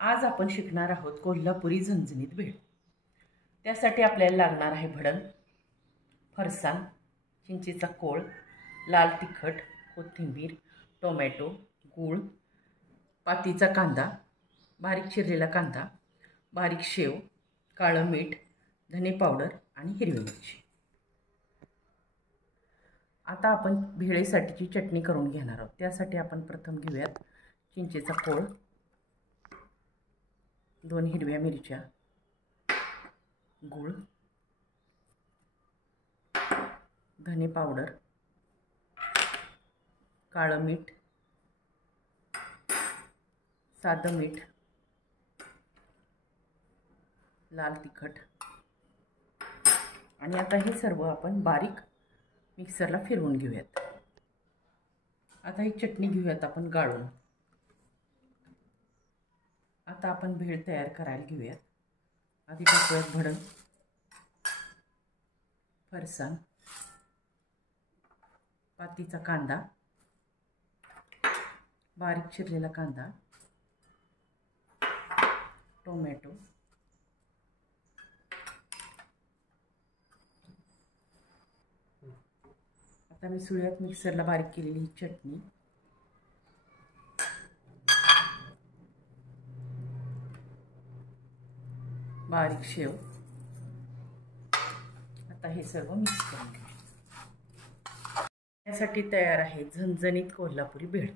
आज आपण शिकणार आहोत कोल्हापुरी झणझणीत भेळ। त्यासाठी आपल्याला लागणार आहे भडंग, फरसाण, चिंचेचा कोळ, लाल तिखट, कोथिंबीर, टोमॅटो, गूळ, पातीचा कांदा, बारीक चिरलेला कांदा, बारीक शेव, काळं मीठ, धने पावडर आणि हिरवी मिरची। आता आपण भेळेसाठीची चटणी करून घेणार आहोत। त्यासाठी आपण प्रथम घेऊयात चिंचेचा कोळ, 2 हिरव्या मिरच्या, गूळ, धने पावडर, काळं मीठ, साधं मीठ, लाल तिखट आणि आता हे सर्व आपण बारीक मिक्सरला फिरवून घेऊयात। आता ही चटणी घेऊयात आपण गाळून। आता आपण भेळ तयार करायला घेऊयात। आधी टाकूयात भडंग, फरसाण, पातीचा कांदा, बारीक चिरलेला कांदा, टोमॅटो, आता मी सुळ्यात मिक्सरला बारीक केलेली ही चटणी, बारीक शेव, आता हे सर्व मिक्स करून घेऊ। यासाठी तयार आहे झणझणीत कोल्हापुरी भेळ।